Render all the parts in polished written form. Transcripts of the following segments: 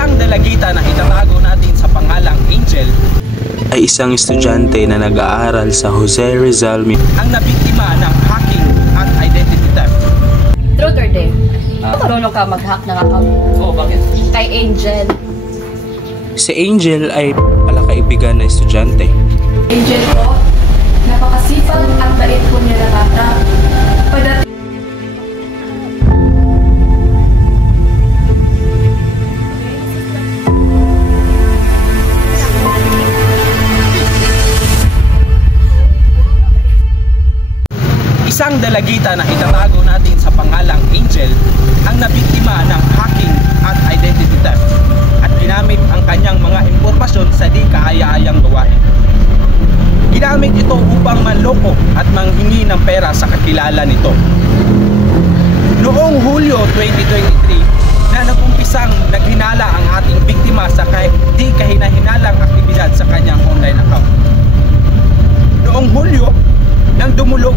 Isang dalagita na itatago natin sa pangalang Angel ay isang estudyante na nag-aaral sa Jose Rizal ang nabiktima ng hacking at identity theft. Truth or dare? Marunong ka mag-hack ng account? Oh, bakit? Kay Angel. Si Angel ay palakaibigan na estudyante. Angel po, napakasipag at bait po niya na bata. Pagdating Isang dalagita na itatago natin sa pangalang Angel ang nabiktima ng hacking at identity theft at ginamit ang kanyang mga impormasyon sa di kaaya-ayang gawain. Ginamit ito upang manloko at manghingi ng pera sa kakilala nito. Noong Hulyo 2023 na nag-umpisang naghinala ang ating biktima sa di kahina-hinalang aktibidad sa kanyang online account. Noong Hulyo, nang dumulog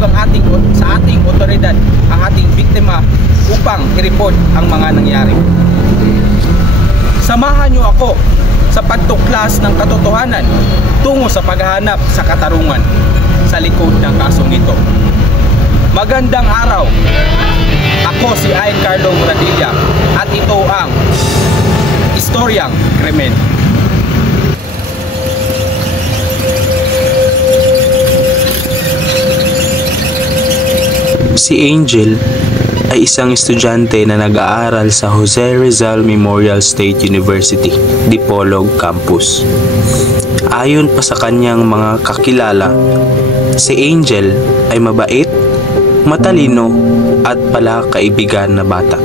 sa ating otoridad ang ating biktima upang i-report ang mga nangyari. Samahan niyo ako sa pagtuklas ng katotohanan tungo sa paghahanap sa katarungan sa likod ng kasong ito. Magandang araw! Ako si Ian Carlo Muradilla at ito ang Istoryang Krimen. Si Angel ay isang estudyante na nag-aaral sa Jose Rizal Memorial State University, Dipolog Campus. Ayon pa sa kanyang mga kakilala, si Angel ay mabait, matalino at palakaibigan na bata.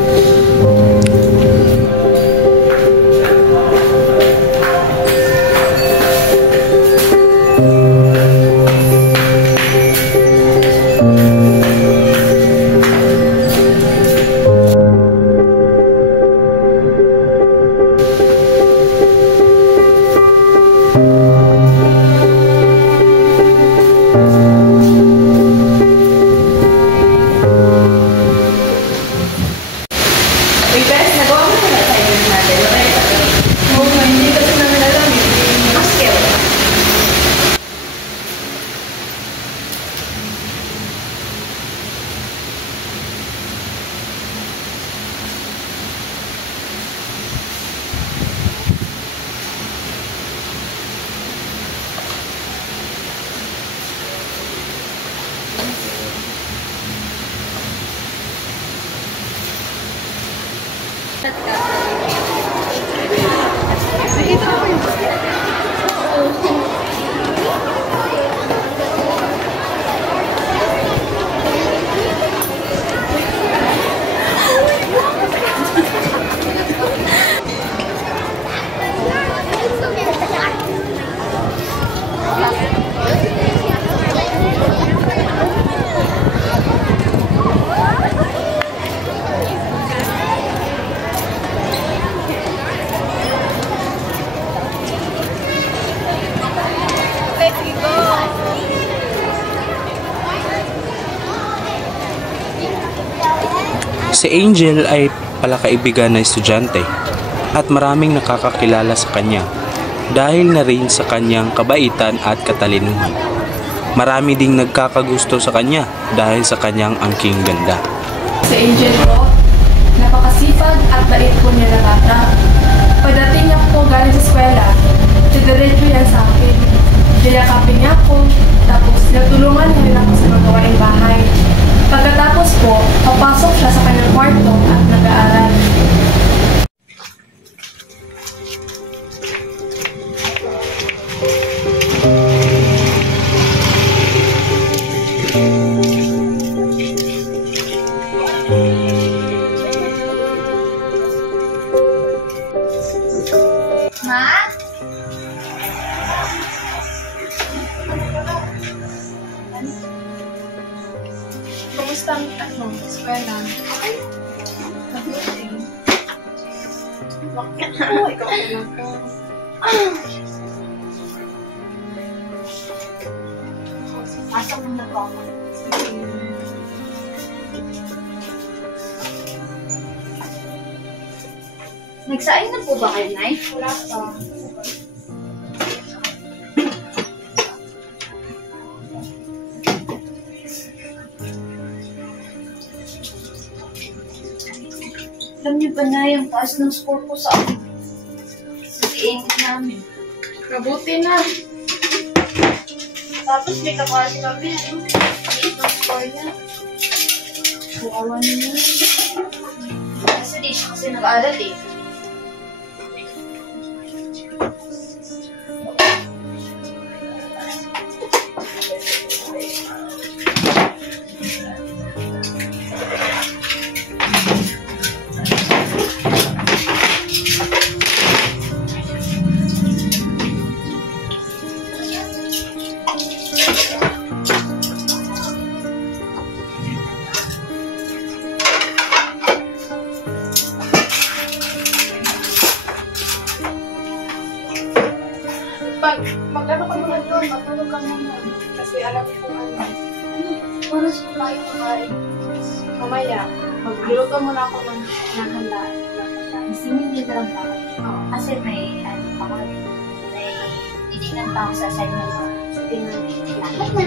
Si Angel ay palakaibigan na estudyante at maraming nakakakilala sa kanya dahil na rin sa kanyang kabaitan at katalinuhan. Marami ding nagkakagusto sa kanya dahil sa kanyang angking ganda. Si Angel po, napakasipag at bait po niya na bata. Pagdating niya po galing sa eskwela, diretso yan sa akin. Nilakapin niya ako, tapos natulungan niya ako sa mga gawaing bahay. Pagkatapos po, papasok siya sa kanyang kwarto at nag-aaral. Ma? Kumusta ang eskwela? Okay. Bakit po? Ikaw talaga. Pasok mo na po ako. Nagsaing na po ba kayo, Nay? Wala pa. Alam niyo ba na yung taas ng score ko sa PA namin? Mabuti na. Tapos may kaklase kami. Maliit ng score niya. Bukawan niya. Kasi di siya kasi nag-aaral eh. Mag-ano ka muna doon, matulog ka muna. Kasi alam ko kung ano. Oras ko tayo kakain. Mamaya, magluluto muna ako ng handaan. Simili na lang ba? Oo. Kasi may ano pa ko. May didinan pa ako sa assignment ko. Sige na. Lahat na.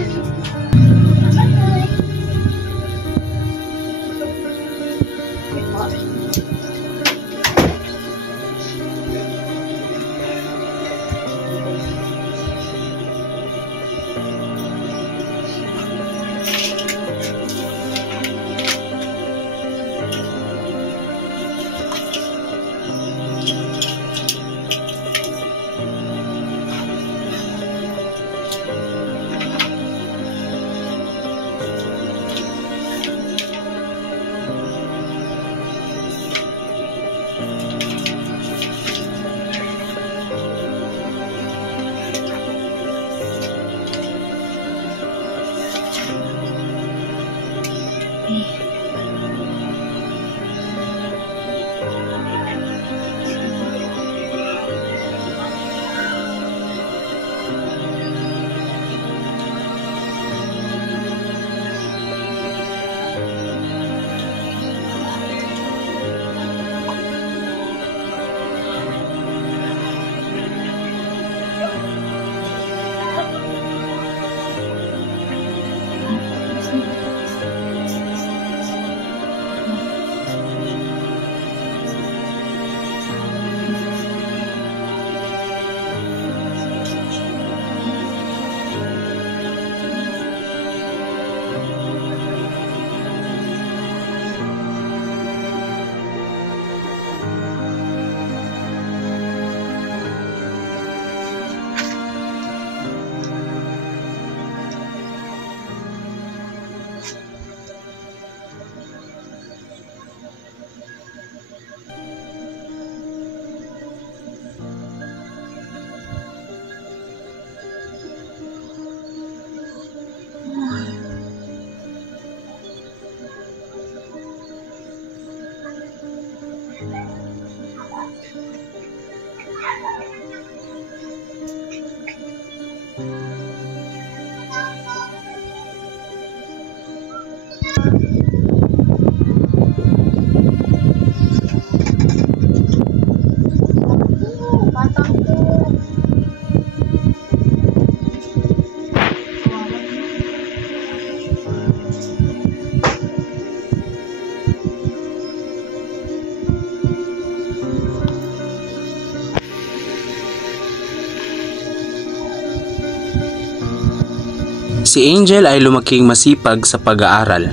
Si Angel ay lumaking masipag sa pag-aaral.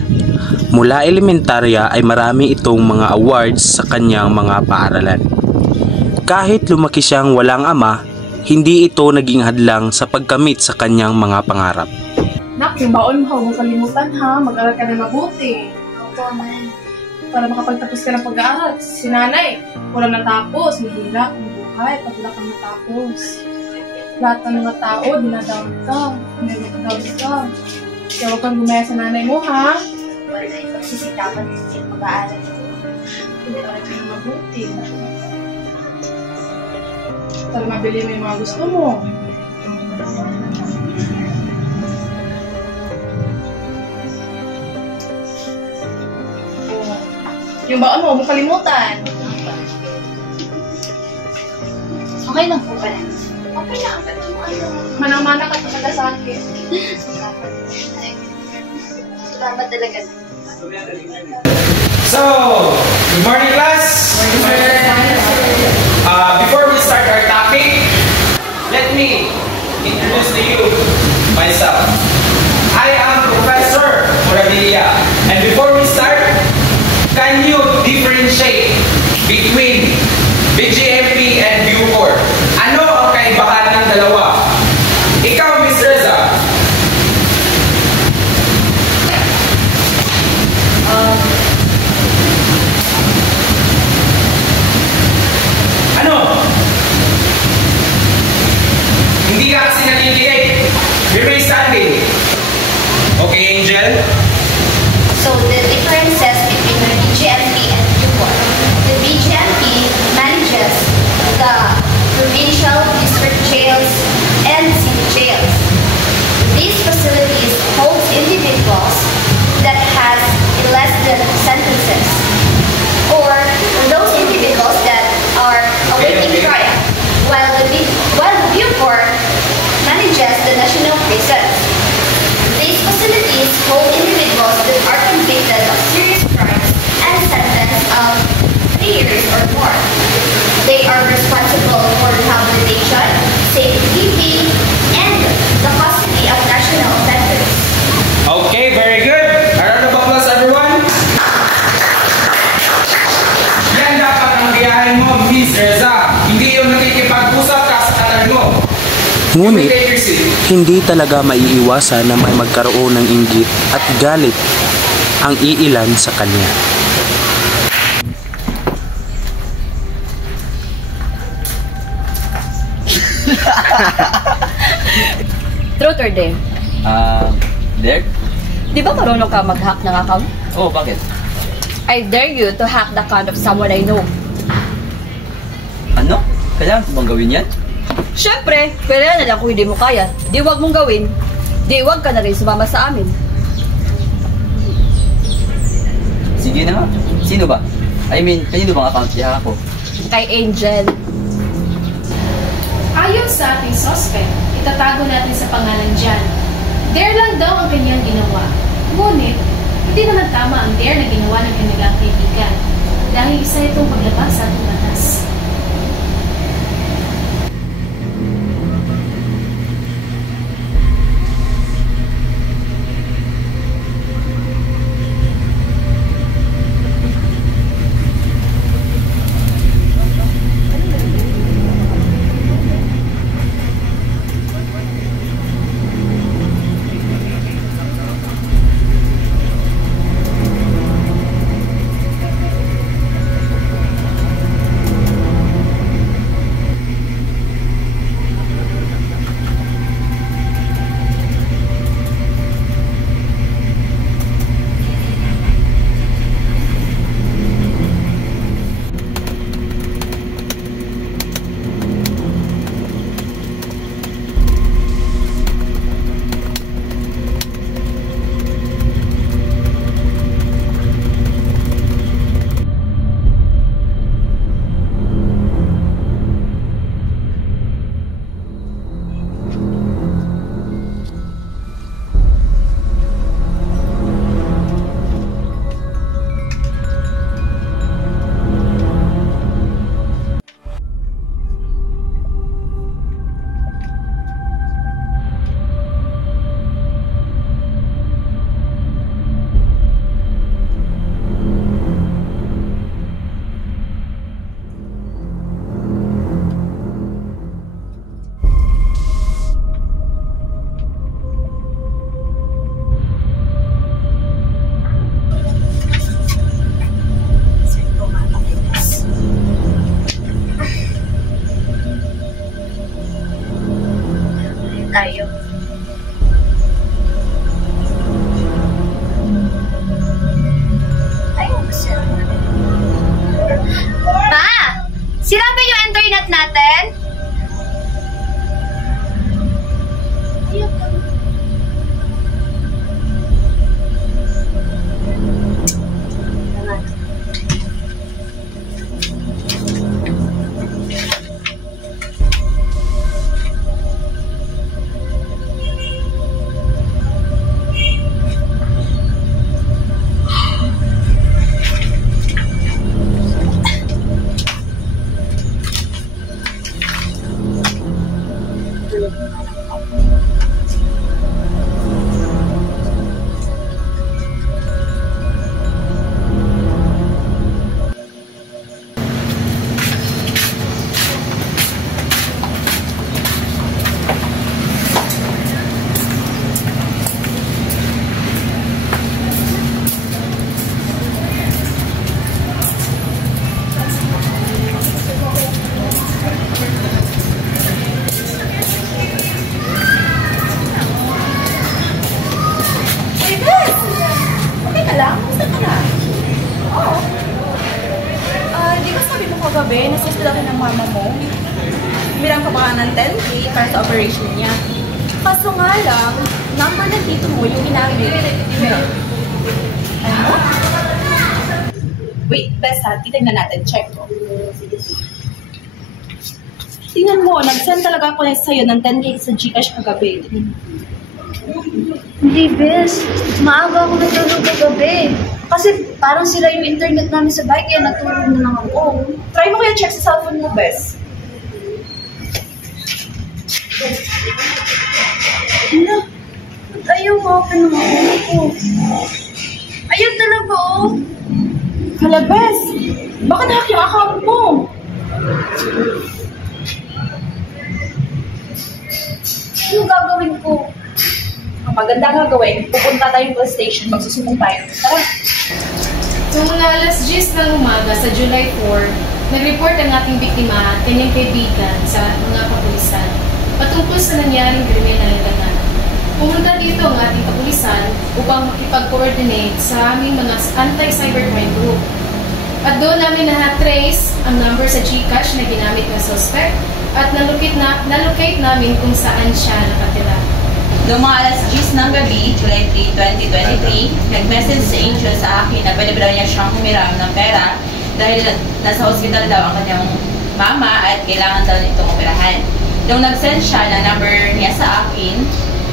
Mula elementarya ay marami itong mga awards sa kanyang mga paaralan. Kahit lumaki siyang walang ama, hindi ito naging hadlang sa pagkamit sa kanyang mga pangarap. Nak, yung baon mo, huwag kalimutan ha. Mag-aral ka na mabuti. Opo, Nay. Para makapagtapos ka ng pag-aaral. Si nanay, walang natapos. Mahirap ang buhay pag wala kang natapos. Lahat ng mga tao, dinadawit ka. Dinadawit ka. Kaya huwag kang gumaya sa nanay mo, ha? Wala na yung pagsisikapan yung pag-aaral. Mag-aral ka na mabuti. Para mabili mo yung mga gusto mo. Yung baon mo, huwag mo kalimutan. Okay lang po pala. Okay lang. Manang-mana ka talaga sa akin. Salamat talaga. So, good morning class. Before we start our topic, let me introduce to you myself. I am Professor Morabilia, and before we start, can you differentiate between BGMP and Bucor? Ano ang kaibahan ng dalawa? Ikaw, Miss Reza. Ano? Hindi ka kasi nakikinig. Remain standing. Okay, Angel? So the differences between the BGMP and Bucor. The BGMP manages the provincial district jails and city jails. These facilities hold individuals that has less than sentences, or those individuals that are awaiting trial, while the Bucor manages the national prisons. These facilities hold individuals that are convicted of serious crimes and sentenced of 3 years or more. They are responsible for rehabilitation, safekeeping, and the custody of national offenders. Okay, very good. A round of applause, everyone. Yan dapat ang gayahin mo, Miss Reza. Hindi yung nakikipag-usap ka sa kanan mo. Ngunit, hindi talaga maiiwasan na may magkaroon ng inggit at galit ang iilan sa kanya. Truth or dare? There? Di ba marunong ka mag-hack ng account? Oh, bakit? I dare you to hack the account of someone I know. Ano? Kailangan ko bang gawin yan? Siyempre, pero yan na lang kung hindi mo kaya. Di wag mong gawin. Di wag ka na rin sumama sa amin. Sige na nga. Sino ba? I mean, kanino bang account ihack ko? Kay Angel. Ayon sa ating suspect, itatago natin sa pangalan Jan. Dare lang daw ang kanyang ginawa. Ngunit, hindi naman tama ang dare na ginawa ng kanilang kaibigan. Dahil isa itong paglabas sa ating batas. tayo. Ayun, sir. Ma! Sira ba yung internet natin? kagabi, nasisip lang ng mama mo. Mirang ka baka ng 10K para sa operation niya. Kaso nga lang, number ng tito mo yung ginamit mo. Ano? Wait, best ha, titignan natin. Check ko. Tingnan mo, nag-send talaga ako sa'yo ng 10K sa Gcash kagabi. Hindi, bes. Maaga ako natulog kagabi. Kasi parang sila yung internet namin sa bahay, kaya natulog na lang ako. Try mo kaya check sa cellphone mo, bes. Hala, ayaw ma-open ng account ko. Ayaw talaga, oh. Hala, bes. Baka nahack yung account mo. Ano gagawin ko? Ang maganda gagawin, pupunta tayong police station, magsusumbong tayo. Tara! Noong alas 10 ng umaga sa July 4, nag-report ang ating biktima at kanyang kaibigan sa mga kapulisan patungkol sa nangyaring krimen na nagdagan. Pumunta dito ang ating kapulisan upang makipag-coordinate sa aming mga anti-cybercrime group. At doon namin na-trace ang number sa Gcash na ginamit ng suspect at nalocate namin kung saan siya nakatira. Noong mga alas 10 ng gabi, July 3, 2023, nag-message si Angel sa akin na pwede daw niya siyang humiram ng pera dahil nasa hospital daw ang kanyang mama at kailangan daw nitong operahan. Nung nag-send siya na number niya sa akin,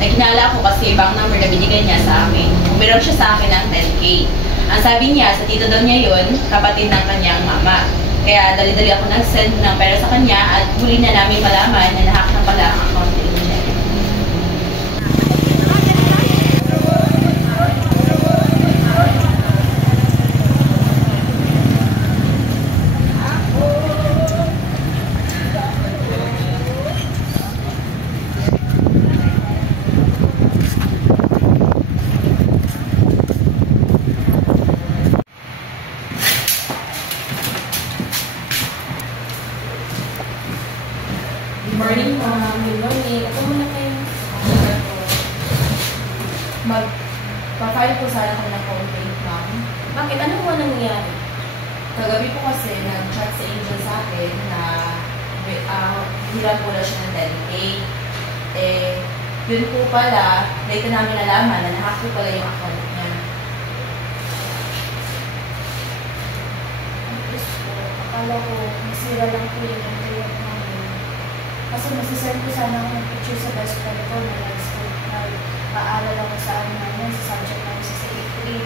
naghinala ko kasi ibang number na binigay niya sa akin. Humiram siya sa akin ng 10K. Ang sabi niya, sa tito daw niya yun, kapatid ng kanyang mama. Kaya dali-dali ako nag-send ng pera sa kanya at huli na namin malaman na nahack na pala ang account niya. Good morning, ma'am. Good morning. Ito muna kayo. Magpa-file po sana ako ng complaint, ma'am. Bakit? Ano po nangyayari? Kagabi po kasi nag-chat sa Angel sa akin na hiram po na siya ng 10K. Eh, yun po pala, later namin nalaman na nahack po pala yung account niya. Akala ko, nasira lang po yung internet namin. Kasi masisend ko sana ako ng picture sa best friend ko na nag-aaral ako sa ano namin, sa subject namin sa secretary.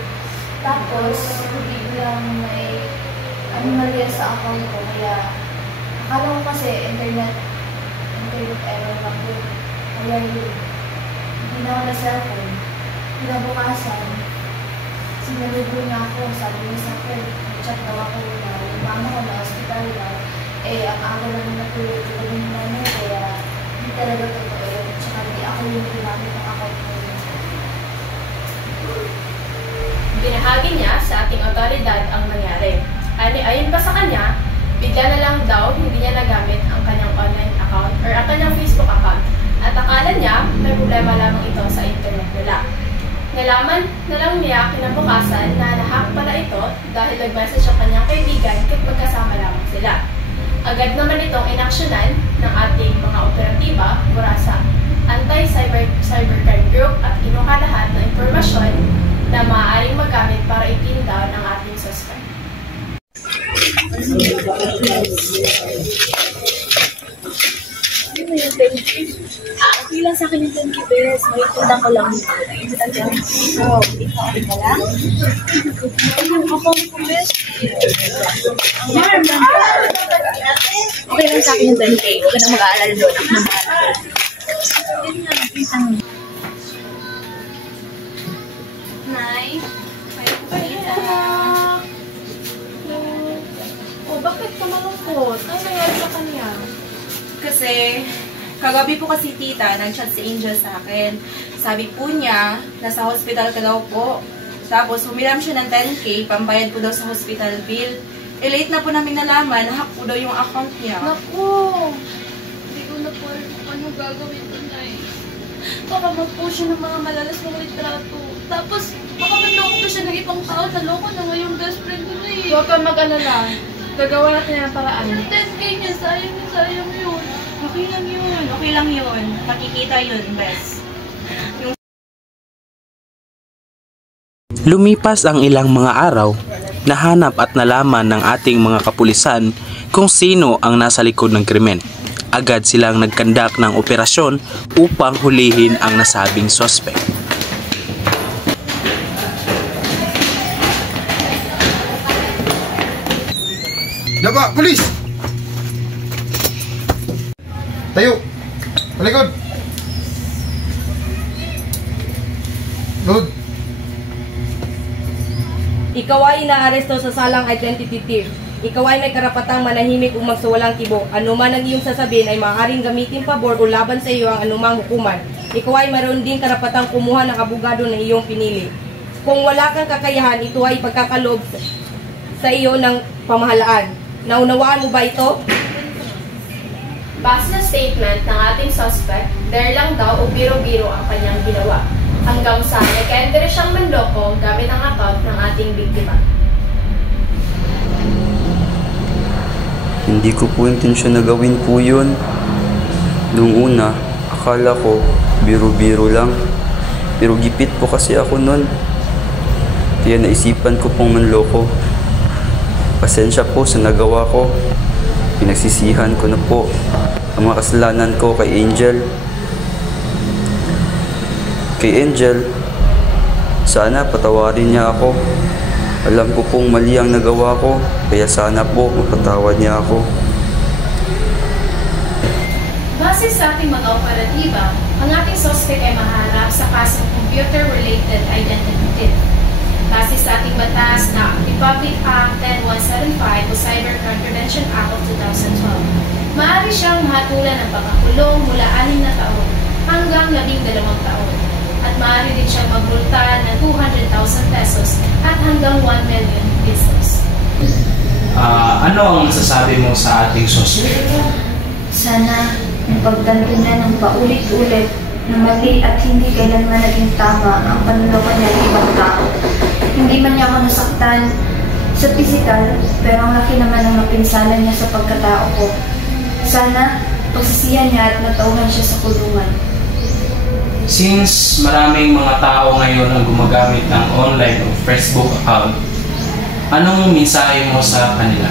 Tapos, biglang may anomalya sa account ko, kaya akala ko kasi internet error lang yun. Kaya yun, hindi na ako na cellphone. Pinabukasan, sinalubo niya ako, sabi niya sa akin, chat daw ako na yung mama ko na hospital daw. Eh, ang aga lang natulog ko yung nanay, kaya hindi talaga totoo yun. Tsaka hindi ako yung ginamit ng account ko yun. Binahagi niya sa ating otoridad ang nangyari. Ayon pa sa kanya, bigla na lang daw hindi niya nagamit ang kanyang online account or ang kanyang Facebook account at akala niya may problema lamang ito sa internet nila. Nalaman na lang niya kinabukasan na nahack pala ito dahil nag-message ang kanyang kaibigan kahit magkasama lamang sila. Agad naman itong inaksyonan ng ating mga operatiba mula sa anti-cybercrime group at kinuha lahat ng impormasyon na maaaring magamit para i-pin down ang ating suspect. Ano yung 10K? Okay lang sa akin yung 10K, bes. Makikita ko lang ito. Oh, ikaw ka lang? Ay, yung account ko, bes. Okay lang sa akin yung 10K. Huwag ka na mag-aalala doon. Ako na mag-aalala. Nay, kayo po kanina. Oh, bakit ka malungkot? Ano nangyari sa kanya? Kasi, kagabi po kasi tita, nag-chat si Angel sa akin. Sabi po niya, nasa hospital ka daw po. Tapos, humiram siya ng 10K, pambayad po daw sa hospital bill. Eh, late na po namin nalaman, nahack po daw yung account niya. Naku! Hindi ko na po alam kung ano gagawin ko, Nay. Baka mag-post siya ng mga malalas mong litrato. Tapos, baka manloko pa siya ng ibang tao. Naloko na nga yung best friend ko na eh. Huwag kang mag-alala. Gagawa natin ng paraan. 10K niya, sayang yun. Okay lang yun. Makikita yun, bes. Lumipas ang ilang mga araw, nahanap at nalaman ng ating mga kapulisan kung sino ang nasa likod ng krimen. Agad silang nagkandak ng operasyon upang hulihin ang nasabing sospek. Daba, pulis! Tayo! Talikod! Load! Ikaw ay inaaresto sa salang identity theft. Ikaw ay may karapatang manahimik o magsawalang kibo. Anuman ang iyong sasabihin ay maaaring gamitin pabor o laban sa iyo ang anumang hukuman. Ikaw ay mayroon din karapatang kumuha ng abogado na iyong pinili. Kung wala kang kakayahan, ito ay pagkakaloob sa iyo ng pamahalaan. Naunawaan mo ba ito? Base sa statement ng ating suspect, dare lang daw o biro-biro ang kanyang ginawa. Hanggang sa nag-enter siyang manloko gamit ang account ng ating biktima. Hindi ko po intensyon na gawin po yun. Noong una, akala ko biro-biro lang. Pero gipit po kasi ako nun. Kaya naisipan ko pong manloko. Pasensya po sa nagawa ko. Pinagsisihan ko na po ang mga kasalanan ko kay Angel. Kay Angel, sana patawarin niya ako. Alam ko pong mali ang nagawa ko, kaya sana po mapatawad niya ako. Base sa ating mga operatiba, ang ating suspect ay maharap sa kasong computer-related identity theft. Base sa ating batas na Republic Act 10175 o Cyber Contravention Act of 2012, maaari siyang mahatulan ng pagkakulong mula 6 na taon hanggang 12 taon. At maaari din siyang magbulta ng 200,000 pesos at hanggang 1 million pesos. Ano ang masasabi mo sa ating suspect? Sana napagtanto niya ng paulit-ulit na mali at hindi kailanman naging tama ang panloloko niya ng ibang tao. Hindi man niya ako nasaktan sa pisikal, pero ang laki naman ang napinsala niya sa pagkatao ko. Sana pagsisihan niya at natauhan siya sa kulungan. Since maraming mga tao ngayon ang gumagamit ng online o Facebook account, anong mensahe mo sa kanila?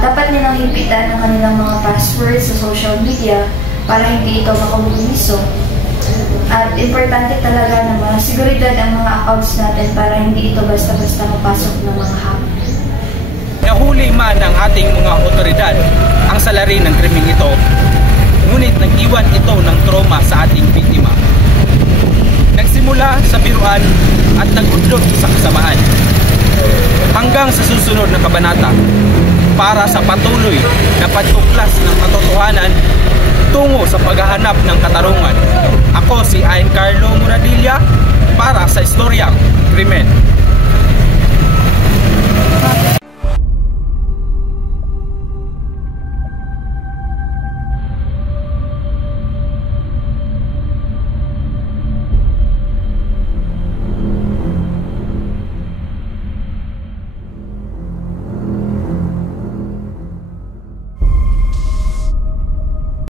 Dapat nilang hipitan ang kanilang mga passwords sa social media para hindi ito makamuliso. At importante talaga na masiguridad ang mga accounts natin para hindi ito basta-basta mapasok ng mga hacker. Nahuli man ng ating mga otoridad ang salarin ng krimeng ito, ngunit nag-iwan ito ng trauma sa ating biktima. Nagsimula sa biruan at nag-udlot sa kasamaan. Hanggang sa susunod na kabanata, para sa patuloy na pagtuklas ng katotohanan tungo sa paghahanap ng katarungan. Ako si Ain Carlo Muradilla para sa Istoryang Krimen.